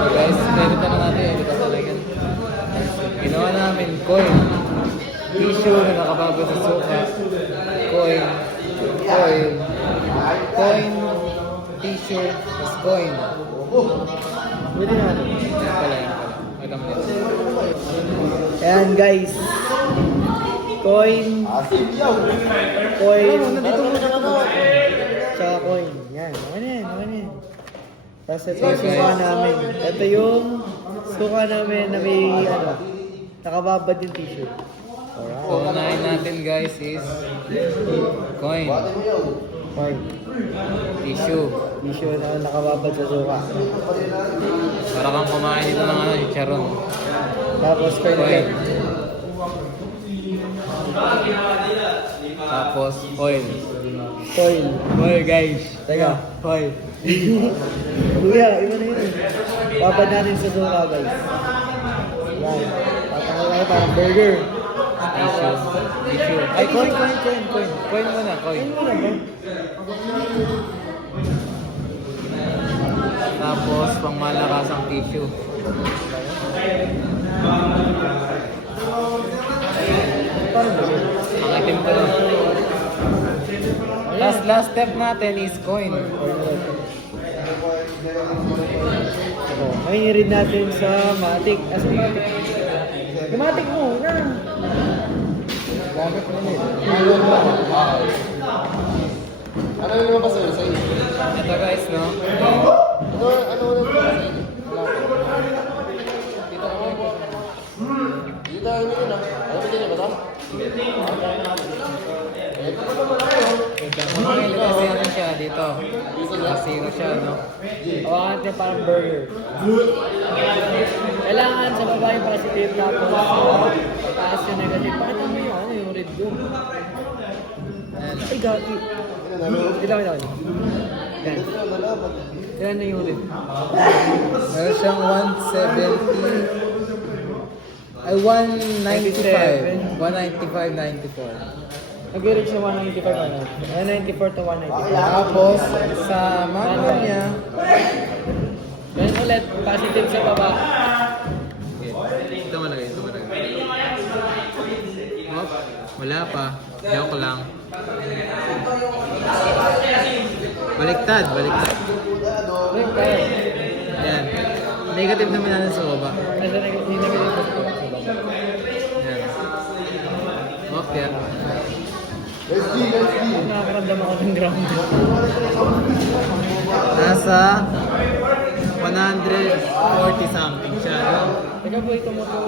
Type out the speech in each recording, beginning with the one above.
Guys, ganito na natin. Ito talaga. Ginawa namin coin. Tissue na nakabago sa suka. Coin. Coin. Coin. Tissue. Tapos coin. Pwede natin. Yan pala, yan pala. Magam nito. Ayan guys. Coin. Coin. Nandito mo na. Tsaka coin. Yan. Okay na yan. Okay na yan. Tapos ito yung Okay, suka guys. namin. Ito yung suka namin na may ano. Nakababad yung tissue. Alright. So, unahin natin guys is coin. Coin. Tissue. Tissue na nakababad sa suka. Para kang kumain dito ng ano, chicharon. Tapos coin Coin. ulit. Tapos oil. Coin. Oil guys. Teka. Oil. Kuya, iba na yun. Babad natin sa suka guys. Yan. Tatanggal tayo parang burger. Tissue. Tissue. Ay, coin. Coin muna, coin. Ayun mo na ba? Tapos, pang malakasang tissue. Parang burger. Ang itim ko lang. Last step natin is coin. Ngayon rin natin sa matik. Sa matik. Yung matik mo, na. Bakit mo na Ano yung lumabas sa'yo? Sa inyo? Ito guys, no? Ano ulit lumabas sa inyo? Dito tayo yun ah. Ano ba din ba ito? Mga kasi ano siya dito. Zero siya, no? Hawakan natin parang burger. Kailangan sa baba yung positive tapos taas yung negative. Pakita mo yung ano, yung red doon. Ay, gagi. Ilang. Yan. Yan na yung red. Meron siyang 170. Ay, 195. 195.94. Nag-reach na 195 na. 194 to 195. Tapos, sa manual niya, Yan ulit, positive sa baba. ito malagay. Hop, wala pa. Joke lang. Baliktad. Wait, kaya. Ayan. Negative naman natin sa baba. Nasa negative sa baba. Ayan. Okay. Nakakaramdam ako ng ground. Nasa 140 something siya, no? Teka po, ito mo ito.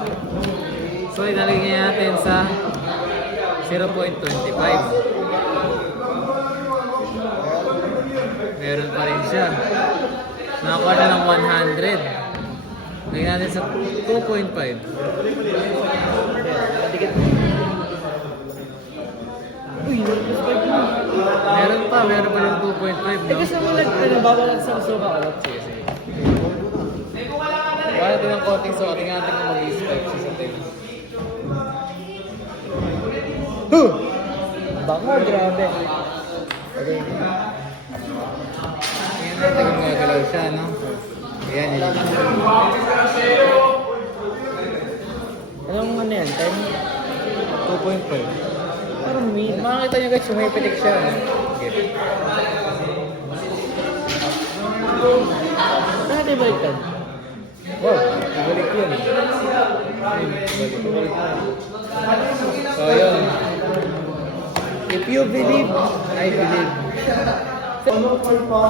So, inalagay natin sa 0.25. Meron pa rin siya. Nakakuha na ng 100. Lagyan natin sa 2.5. Dikit mo. Uy, nag-subscribe mo. Meron pa rin 2.5, no? Teka, sa mga nagbabalag sa suka ulit. Sige. Kaya natin ng konting so, tingnan natin kung mag-i-spike siya sa 10. Bango, grabe. Okay. Tingnan natin kung gagalaw siya, no? Ayan, yun. Anong ano yan? Time? 2.5. Parang mean. Makakita nyo guys, sumipitik siya, no? Okay. Saan natin baliktad? Wow, ibalik yun. Ayun, ibalik. So, yun. If you believe, I believe. So,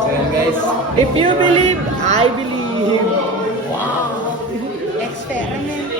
yun guys. If you believe, I believe. Experiment.